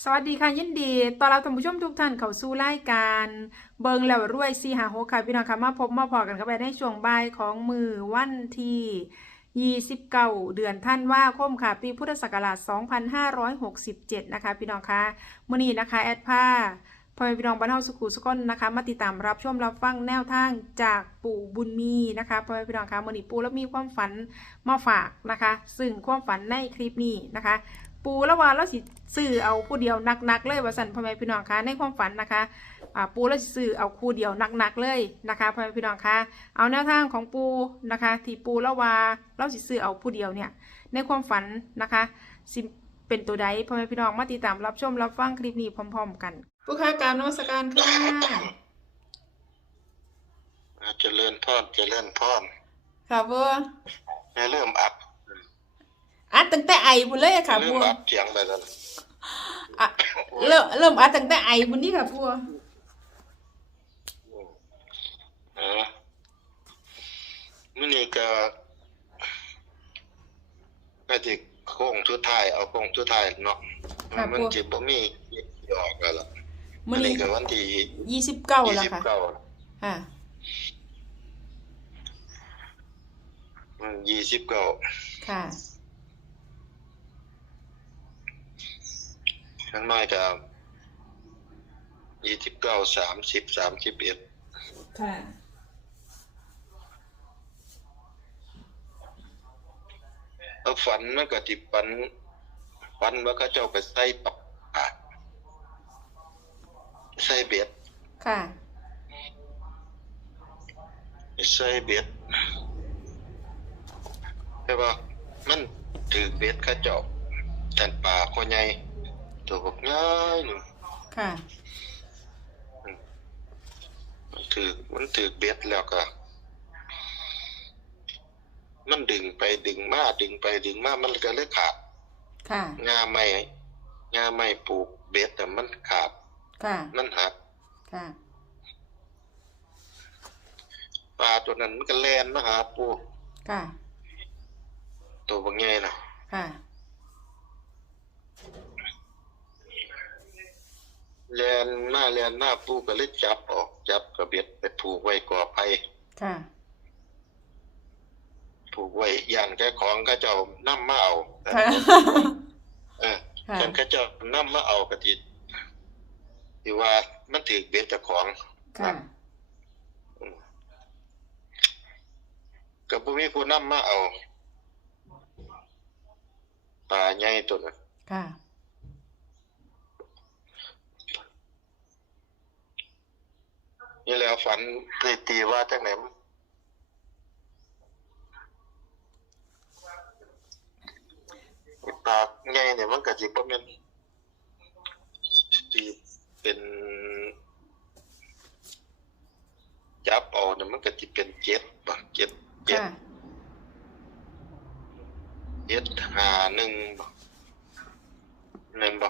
สวัสดีค่ะยินดีต้อนรับท่านผู้ชมทุกท่านเข้าสู่รายการเบิงแล้วรวยซีหาโฮค่ะพี่น้องค่ะมาพบมาพอกันเข้าไปในช่วงบ่ายของมือวันที่29 เดือนท่านว่าคมค่ะ ปีพุทธศักราช 2567 นะคะ พี่น้องค่ะมื้อนี้นะคะ แอดผ้าพ่อแม่พี่น้องบ้านเฮาสุขุสุขนนะคะ มาติดตามรับชมรับฟังแนวทางจากปู่บุญมีนะคะพ่อแม่พี่น้องค่ะมื้อนี้ปู่แล้วมีความฝันมาฝากนะคะ ซึ่งความฝันในคลิปนี้นะคะ ปูแล้วว่าเราสิซื้อเอาผู้เดียวหนักๆเลยว่าสันพ่อแม่พี่น้องคะในความฝันนะคะอ่าปูแล้วสิซื้อเอาคู่เดียวหนักๆเลยนะคะพ่อแม่พี่น้องคะเอาแนวทางของปูนะคะที่ปูแล้วว่าเราสิซื้อเอาผู้เดียวเนี่ยในความฝันนะคะสิเป็นตัวใดพ่อแม่พี่น้องมาติดตามรับชมรับฟังคลิปนี้พร้อม ๆ กันผู้ค้ากรารนมัสการค่ะอ่าเจริญพรเจริญพรค่ะบัวให้เริ่มอัพ อัดตั้งแต่ไอบุญเลยอะค่ะเริ่บัมวอัพเสียงไปแล้วนะอะเริ่มเริ่มอัดตั้งแต่ไอบุญนี่ค่ะบัวเออมื้อนี้ก็ก็สิโค้งสุดท้ายเอาโค้งสุดท้ายเนาะมันสิบ่มีหยอกแล้วล่ะมื้อัอนนี้นี้ก็วันที่ยี่สิบเก้าแล้วค่ะ29ค่ะอืม29ค่ะ ข้างน้อยก็29 30 31ค่ะเอาฝันมันก็สิฝันฝันว่าเขาเจ้าไปใส่ปากาดใส่เบ็ดค่ะใส่เบ็ดแต่ว่ามันถือเบ็ดเขาเจ้าแต่ปลาคอใหญ่ ตัวบักง่ายหนึ่งค่ะ มันถือมันถือเบ็ดแล้วก็ มันดึงไปดึงมาดึงไปดึงมามันก็เลยขาด ค่ะ งาไม้งาไม้ปลูกเบ็ดแต่มันขาด ค่ะ มันหัก ค่ะปลาตัวนั้นมันก็แล่นมาหาปูค่ะ ตัวบางใหญ่นะค่ะ แล่นมาแล่นมาปูก็เลยจับออกจับกระเบ็ดไปผูกไว้ก่อไผ่ค่ะผูกไว้ย่านแกของก็เจ้านำมาเอาค่ะเออค่ะฉันก็เจ้านำมาเอากะทิที่ว่ามันถือเบ็ดเจ้าของค่ะก็บ่มีผู้นำมาเอาปลาใหญ่ตัวนั้นค่ะ นี่แล้วฝันได้ตีว่าจังไหนมันไอ้ปลาใหญ่เนี่ยมันก็สิบ่แม่นสิเป็น จับเอาเนี่ยมันก็สิเป็นเจ็ดบ่เจ็ดเจ็ดค่ะเจ็ดห้าหนึ่งบ่แม่นบ่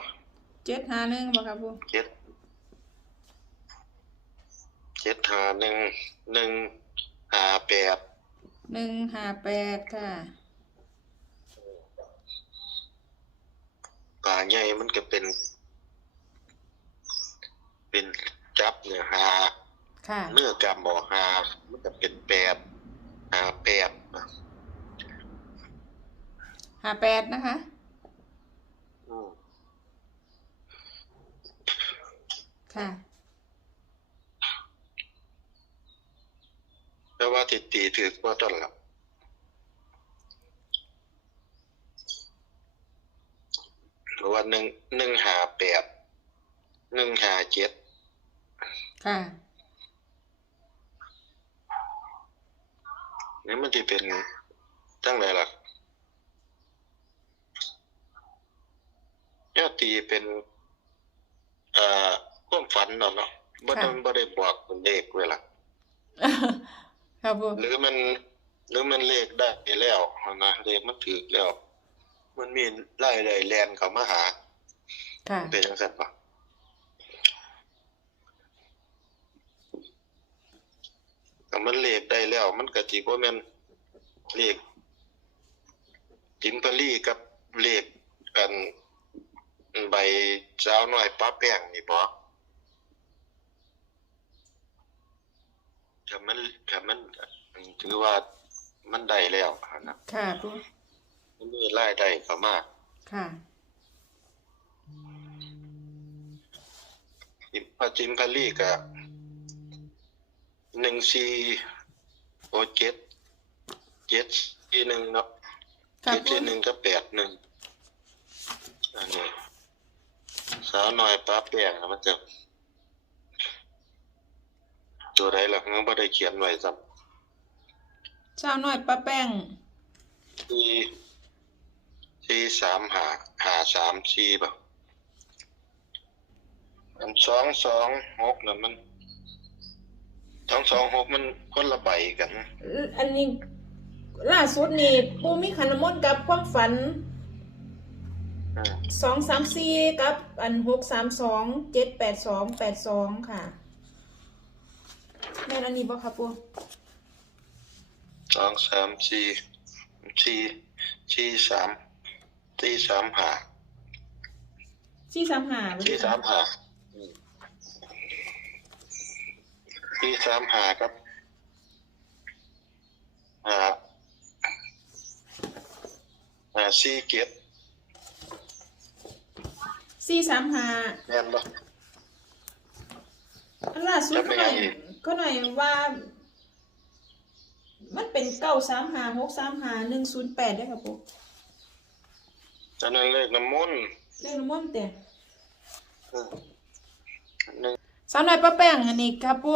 เจ็ดห้าหนึ่งบ่ครับปูเจ็ด เจ็ดห้าหนึ่งหนึ่งห้าแปดหนึ่งห้าแปดค่ะปลาใหญ่มันก็เป็น เป็นจับเนี่ยหาค่ะ เนื้อกำบ่หามันก็เป็นแปดหาแปดห้าแปดนะคะ อืม ค่ะ แต่ ว่าติดตีถือว่าต้นละหรือว่าหนึ่งหนึ่งหาแปดหนึ่งหาเจ็ดค่ะนี่มันจะเป็นตั้งไหนล่ะยอดตีเป็นเอ่อความฝันเนาะเนาะบ่ต้องบ่ได้บอกเป็นเลขเวลา ครับปูหรือมัน หรือมันเลขได้แล้วนะเลขมันถูกแล้ว มันมีไล่ได้แลนเข้ามาหาค่ะเป็นจังซั่นปะก็มันเลขได้แล้ว มันก็สิบ่แม่นเลขจิมปารีกับเลขกันใบสาวน้อยป้าแป้งนี่บ่ ถ้ามันถ้ามันถือว่ามันได้แล้วนะค่ะปูมันมีรายได้เข้ามาค่ะอิมพาจิมพาลีก็หนึ่งสี่โอเจ็ดเจ็ดสี่หนึ่งเนาะค่ะเจ็ดปูสี่หนึ่งก็แปดหนึ่งอันนี้สาวน้อยป้าแป้งน่ะมันจะ ตัวใดล่ะมันบ่ได้เขียนไว้ซ้ำเจ้าน้อยป้าแป้งสี่สี่สามหาหาสามสี่ป่ะอันสองสองหกน่ะมันสองสองหกมันคนละใบกันอันนี้ล่าสุดนี่ปูมีขันน้ำมนต์กับความฝันอืมสองสามสี่กับ อันหกสามสองเจ็ดแปดสองแปดสองค่ะ แม่นอันนี้บ่ครับปูสองสามสี่สี่สี่สามสี่สามหาสี่สามห้าสี่สามหาอืมสี่สามหาครับหาหาสี่เก็ดสี่สามห้าแม่นบ่อันล่าสุดจำไม่ก็หได้น่อยอี กก็หน่อยว่า มันเป็นเก้าสามห้าหกสามห้าหนึ่งศูนย์แปดได้อครับปูตอนนั้นเลขน้ำมนต์เรื่องน้ำมนต์แต่อืมหนึ่งสาวน้อยป้าแป้งอันนี้ครับปู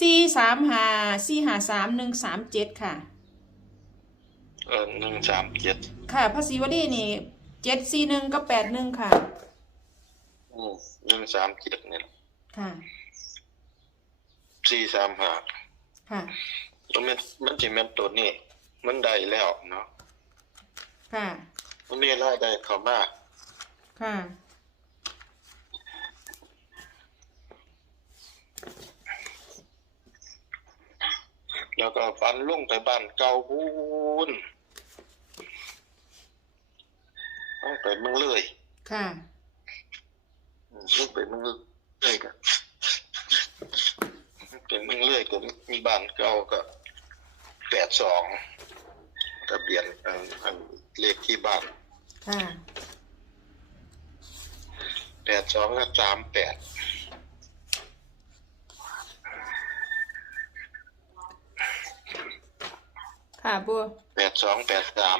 สี่สามห้าสี่ห้าสามหนึ่งสามเจ็ดค่ะ เออหนึ่งสามเจ็ดค่ะภาษีวดีนี่เจ็ดสี่หนึ่งก็แปดหนึ่งค่ะอืมหนึ่งสามเจ็ดเนี่ยค่ะ สี่สามห้าค่ะ มันเป็นมันจะเป็นตัวนี้ มันได้แล้วเนาะค่ะ มันมีรายได้เข้ามาค่ะแล้วก็ฟันลุ่งไปบ้านเก่าพูนต้องไปเมืองเลย ค่ะอืมลุ่งไปเมืองเลยกัน เป็นเมืองเลยก็มีบ้านเก่าก็แปดสองทะเบียนอันอันเลขที่บ้านค่ะแปดสองกับสามแปดค่ะบัวแปดสองแปดสาม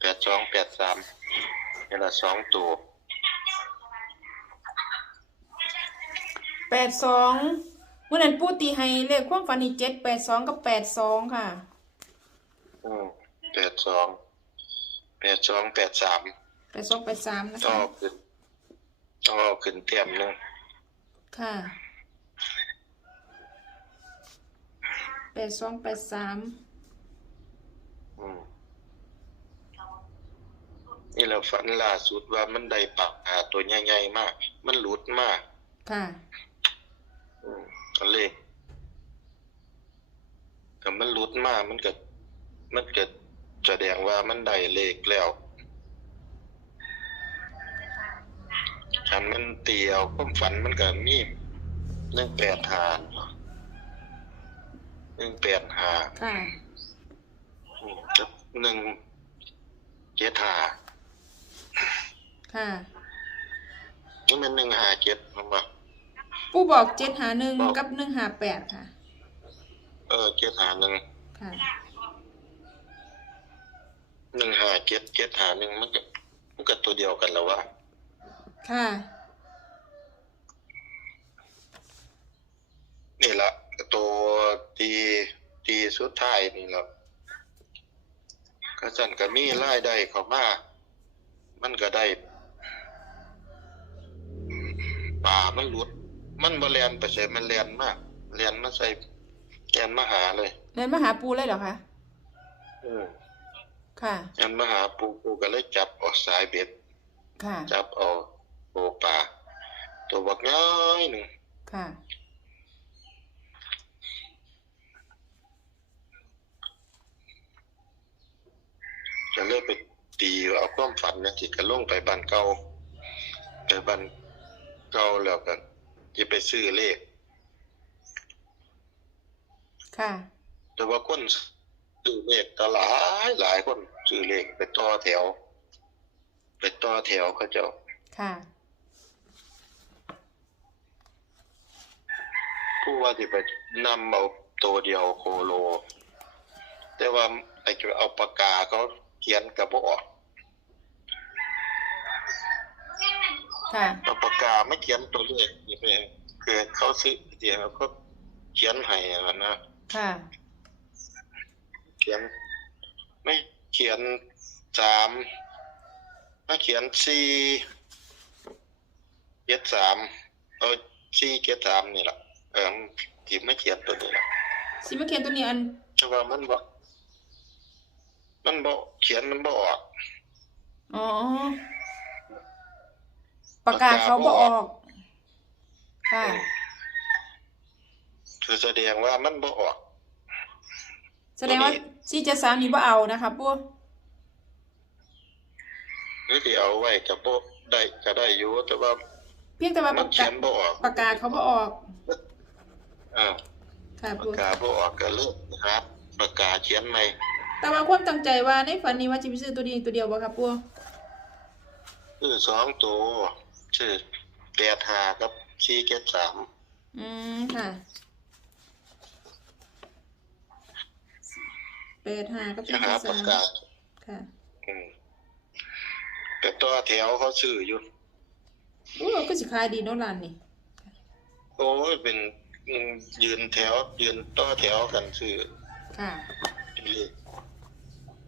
แปดสองแปดสามนี่ละสองตัวแปดสองเมื่อนั้นปูตีให้เลขความฝันนี่เจ็ดแปดสองกับแปดสองค่ะ อืมแปดสองแปดสองแปดสามแปดสองแปดสามนะต้องคะเอาขึ้นต้องเอาขึ้นเตรียมหนึงค่ะแปดสองแปดสามอืมนี่เราฝันล่าสุดว่ามันได้ปากหาตัวใหญ่ๆมาก มันหลุดมาก ค่ะอืม ก็เลยก็มันหลุดมากมันก็มันก็แสดงว่ามันได้เลขแล้วคันมันเตียวความฝันมันก็มีหนึ่งแปดหาหนึ่งแปดหาค่ะกับหนึ่งเจ็ดหาค่ะนี่มันหนึ่งหาเจ็ดผมว่า ปูบอกเจ็ดหาหนึ่งกับหนึ่งหาแปดค่ะ เออเจ็ดหาหนึ่งค่ะหนึ่งหาเจ็ดเจ็ดหาหนึ่งมันก็มันก็ตัวเดียวกันแล้ววะค่ะนี่ละตัวตีตีสุดท้ายนี่ละก็สั่นก็มีรายได้เข้ามามันก็ได้ป่ามันหลุด มันบ่แลนไปใส่มันแลนมากแลนมาใส่แลนมาหาเลยเรียนมาหาปูเลยเหรอคะอืมค่ะแลนมาหาปูปูก็เลยจับเออกสายเบ็ดค่ะ จับเอาโอปลาตัวบักน้อยหนึ่งค่ะจะเลยไปตีเอาความฝันนะที่ก็ลงไปบ้านเก่าไปแต่บันเก่าแล้วก็ จะไปซื้อเลข ค่ะ แต่ว่าคนซื้อเลขก็หลายหลายคนซื้อเลขไปต่อแถว ไปต่อแถวเขาเจ้า ค่ะ ผู้ว่าที่ไปนำเอาตัวเดียวโคโล แต่ว่าไอ้เอาปากกาเขาเขียนกับบ่ออก ค่ะ เอาปากกาไม่เขียนตัวเลขนี่ไปคือเขาซื้อเดี๋ยวเขาเขียนให้อะนะค่ะ เขียน ไม่เขียนสามไม่เขียนสี่เจ็ดสามเออสี่เจ็ดสามนี่แหละเออที่ไม่เขียนตัวนี้แหละสิมาเขียนตัวนี้อันแต่ว่ามันบ่มันบ่เขียนมันบ่ออกอ๋อ ปากกาเขาบ่ออกค่ะ คือแสดงว่ามันบ่ออก แสดงว่าสี่เจ็ดสามนี่บ่เอานะคะปู่หรือที่เอาไว้กับบ่ได้ก็ได้อยู่แต่ว่า เพียงแต่ว่ามัปานกเขีกายนบ่ออกปากกาเขาบ่ออกอ่าค่ะปากปู่กาบ่ออกก็เลิกหาปากกาเขียนใหม่แต่ว่าความตั้งใจว่าในฝันนี้ว่าจะไปซื้อตัวนี้ตัวเดียวบ่ครับปู่คือสองตัว ชื่อแปดหากับสี่เจ็ดสามอืมค่ะแปดห้ากับจะสี่หาเจ็ดปาสากมกาค่ะอืมแต่ตัวแถวเขาซื้ออยู่ โอ้ก็สิขายดีเนาะร้านนี่โอ้ยเป็นอืมยืนแถว ยืนต่อแถวกันซื้อค่ะเลข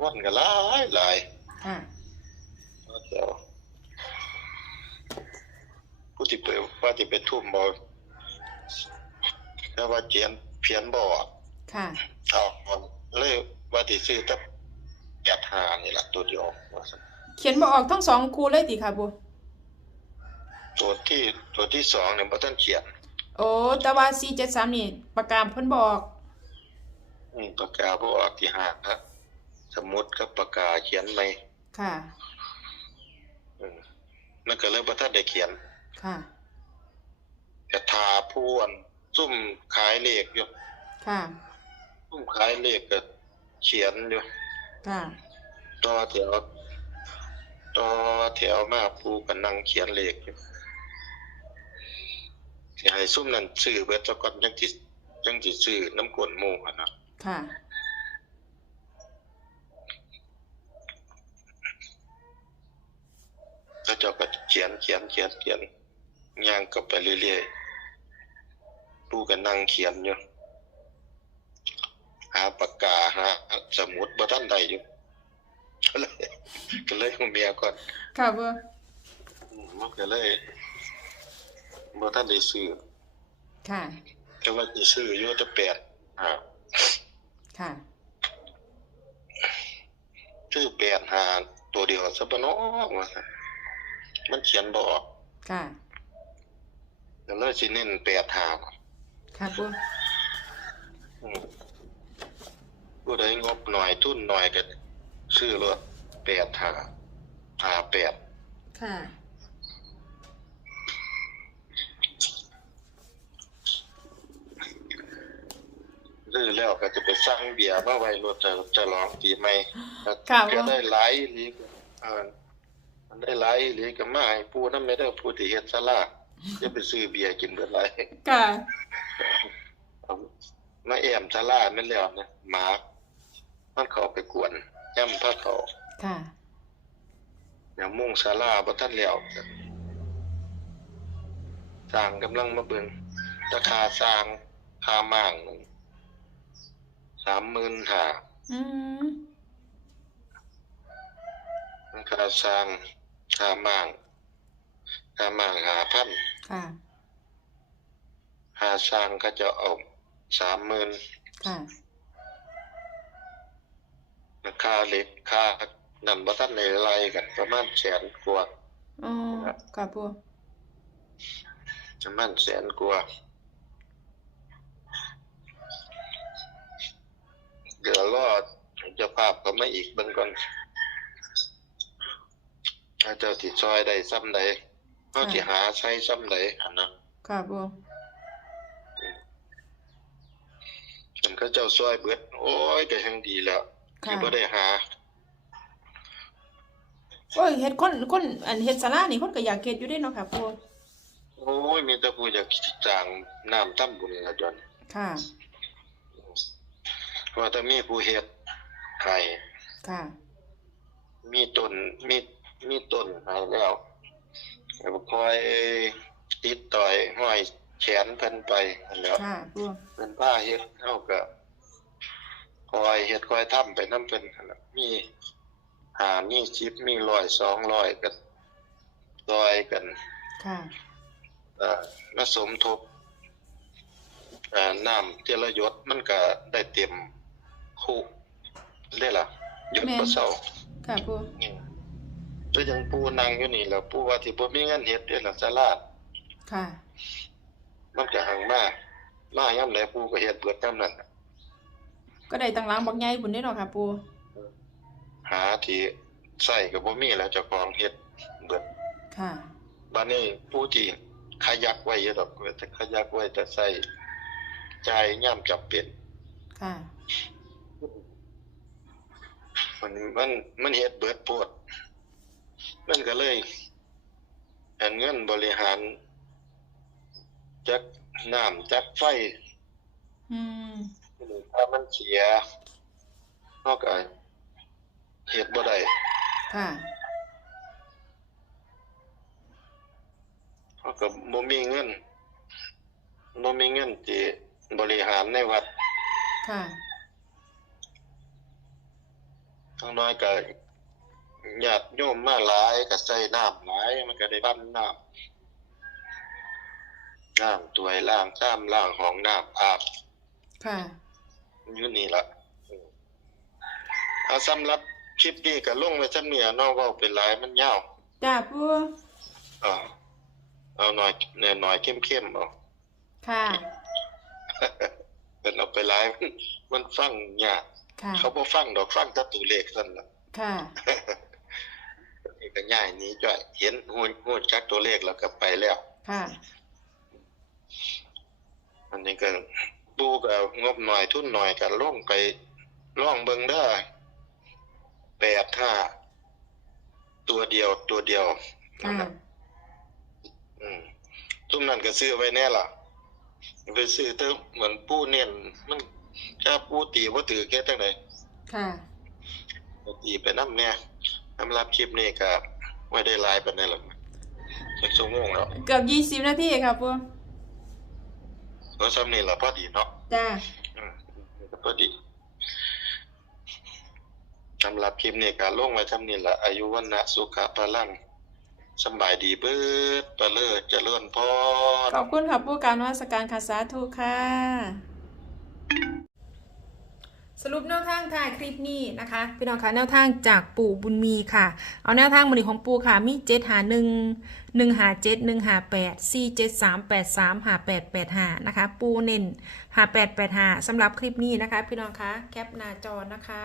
วันก็หลายหลายค่ะ ต่อแถวผู้ ที่ไปว่าที่ไปทุ่มบอแล้วว่าเจียนเพียนบออกค่ะเอาเอาเลยว่าที่ซื้อแต่แปดหานี่แหละตัวเดียวว่าซั่นเขียนบ่ออกทั้งสองคู่เลยติค่ะปู่ตัวที่ตัวที่สองเนี่ยบ่ท่านเขียน โอ้แต่ว่าสี่เจ็ดสามนี่ปากกาเพิ่นบออกอืมปากกาบ่ออกที่หาครับสมุดกับปากกาเขียนไหมค่ะอืมมันก็เลยบ่ท่านได้เขียน ค่ะ แต่ทาพวนซุ่มขายเลขอยู่ค่ะ ซุ่มขายเลขก็เขียนอยู่ค่ะต่อแถวต่อแถวมาผู้ก็นั่งเขียนเลขอยู่สิให้ซุ่มนั้นซื้อเบิดซะก่อนจังสิจังสิซื้อน้ำกวนหมู่อะนะค่ะแล้วเจ้าก็เขียนเขียนเขียนเขียนย่างกลับไปเรื่อยๆ ผู้ก็นั่งเขียนอยู่หาปากกาหาสมุดบ่ทันใดอยู่ก็เลยก็เลยของเมียก่อนค่ะปู่อืมมันก็เลยบ่ทันได้ซื้อค่ะแต่ว่าสิซื้ออยู่แต่แปดอ่าค่ะซื้อแปดหาตัวเดียวซะบ่เนาะว่าซั่นมันเขียนบ่ออกค่ะก็เลยสิเน้นแปดหา ค่ะปู่อืมผู้ใดงบหน่อยทุนหน่อยก็ซื้อรถแปดหาหาแปดค่ะซื้อแล้วก็จะไปสั่งเบียร์มาไว้รถจะจะลองปีใหม่ค่ะก็ว่าได้หลายอีหลีก็อ่ามันได้หลายอีหลีก็มาให้ผู้นำไม่ได้ผู้ที่เฮ็ดศาลาจะไปซื้อเบียร์กินเบิดหลายค่ะเอา มาแอมศาลาแม่นแล้วนะหมามันเข้าไปกวนย่ำพระเขาค่ะอย่างมุ่งศาลาบ่ทันแล้วสร้างกำลังมาเบิ่งราคาสร้างค่าม่างสามหมื่นห้าอืมราคาสร้างค่าม่างค่าม่างหาพันค่ะค่าสร้างก็จะเอา สามหมื่นค่ะราคาเหล็กค่านั่นบ่ทันในไล่กันประมาณแสนกว่าอ๋อค่ะปู่ประมาณแสนกว่าเดี๋ยวรอเจ้าภาพเขามาอีกเบิ่งก่อนถ้าเจ้าติดซอยได้ซ้ำใดเฮาสิหาใช้ซ้ำใดอันนั้นค่ะปู มันก็เจ้าซอยเบิด โอ้ยก็ยังดีแล้วที่บ่ได้หาโอ้ยเฮ็ดคนคนอันเฮ็ดศาลานี่คนก็อยากเฮ็ดอยู่เด้เนาะค่ะปูโอ้ยมีแต่ผู้อยากจ้างน้ำทำบุญละจนค่ะว่าแต่มีผู้เฮ็ดให้ค่ะ มีต้นมีมีต้นให้แล้วก็คอยติดต่อยห้อย แขนเพิ่นไปนั่นแหล้วค่ะปูเพิ่นพาเฮ็ดเฮาก็คอยเฮ็ดคอยทำไปนำเพิ่นนั่นล่ะมีหามี10มี100 200ก็ซอยกันค่ะ เอ่อมาสมทบเอ่อน้ำเจรยศมันก็ได้เต็มคุได้ล่ะหยุดแม่นบ่เศร้าค่ะปูอืมแล้วยังปูนั่งอยู่นี่แล้วปูว่าที่บ่มีเงินเฮ็ดเด้ล่ะศาลาค่ะ มันก็หังมามายามใดปูก็เฮ็ดเบิดยามนั้นน่ะก็ได้ตั้งหลังบักใหญ่พุ่นเด้เนาะค่ะ ปูหาที่ใช้ก็บ่มีแล้วเจ้าของเฮ็ดเบิดค่ะ บัดนี้ผู้ที่ขยักไว้อยู่ดอกแต่ขยักไว้แต่ใช้จ่ายยามจำเป็นค่ะ มันมันมันเฮ็ดเบิดโพดมันก็เลยอันเงินบริหาร จักน้ำจักไฟอืมถ้ามันเสียเฮาก็เฮ็ดบ่ได้ค่ะเฮาก็บ่มีเงินบ่มีเงินที่บริหารในวัด ค่ะทั้งน้อยก็ญาติโยมมาหลายก็ใส่น้ำหลาย มันก็ได้บั้นน้ำ ล้างถ้วยล้างชามล้างห้องน้ำอาบค่ะอยู่นี่ละอืมเอาสำหรับคลิปนี้ก็ลงไว้จำเนี่ยเนอกว่าเป็นหลายมันยาวจ้าปูอ่าเอาหน่อยแน่หน่อยเข้มๆเอาค่ะเป็นเอาไปหลายมันมันฟังยากค่ะเขาบ่ฟังดอกฟังแต่ตัวเลขซั่นล่ะค่ะนี่ก็ง่ายหนี้จ้อยเห็นฮู้ฮู้จักตัวเลขแล้วก็ไปแล้ว ค่ะ อันนี้ก็ปูก็งบหน่อยทุนหน่อยก็ลงไปลองเบิ่งเด้อ85ตัวเดียวตัวเดียวนั่นค่ะน่ะอืมตุ้มนั่นก็ซื้อไว้แน่ล่ะไปซื้อเติมเหมือนปูเนียนมันถ้าปูตีว่าถือแค่ตั้งไหนค่ะตีไปน้ำเนี่ยสำหรับคลิปนี้ก็ไม่ได้ไลฟ์ไปในหรอกสักชั่วโมงแล้วเกือบยี่สิบนาทีค่ะปูก็ ซ้ำนี่ละพอดีเนาะจ้าอืมก็พอดีสำหรับคลิปนี้ก็ลงไว้ซ้ำนี่ละอายุวันนะสุขะพลังสำบายดีเบิดปะเลิศเจริญพรขอบคุณค่ะปูการนวัสการค่ะสาธุค่ะ สรุปแนวทางถ่ายคลิปนี้นะคะ พี่น้องคะแนวทางจากปู่บุญมีค่ะ เอาแนวทางมือของปู่ค่ะ มีเจ็ดหาหนึ่งหนึ่งหาเจ็ดหนึ่งหาแปดสี่เจ็ดสามแปดสามหาแปดแปดหานะคะ ปูเน้นหาแปดแปดหาสำหรับคลิปนี้นะคะ พี่น้องคะแคปหน้าจอนะคะ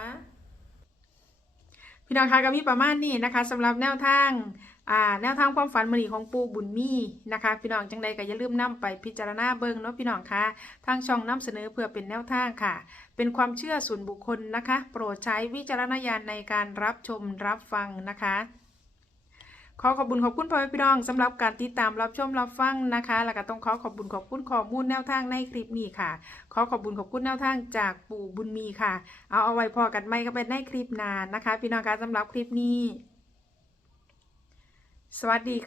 พี่น้องคะก็มีประมาณนี้นะคะสำหรับแนวทาง อ่าแนวทางความฝันมือนีของปูบุญมีนะคะ พี่น้องจังใดก็อย่าลืมนํไปพิจารณาเบิ่งเนาะพี่น้องคะทางช่องนำเสนอเพื่อเป็นแนวทางค่ะ เป็นความเชื่อส่วนบุคคลนะคะ โปรดใช้วิจารณญาณในการรับชมรับฟังนะคะ ขอขอบคุณขอบคุณพ่อแม่พี่น้องสำหรับการติดตามรับชมรับฟังนะคะ แล้วก็ต้องขอขอบคุณขอบคุณข้อมูลแนวทางในคลิปนี้ค่ะ ขอขอบคุณขอบคุณแนวทางจากปู่บุญมีค่ะ เอาเอาไว้พอกันไหมก็เป็นในคลิปนานนะคะ พี่น้องคะสำหรับคลิปนี้ สวัสดีค่ะ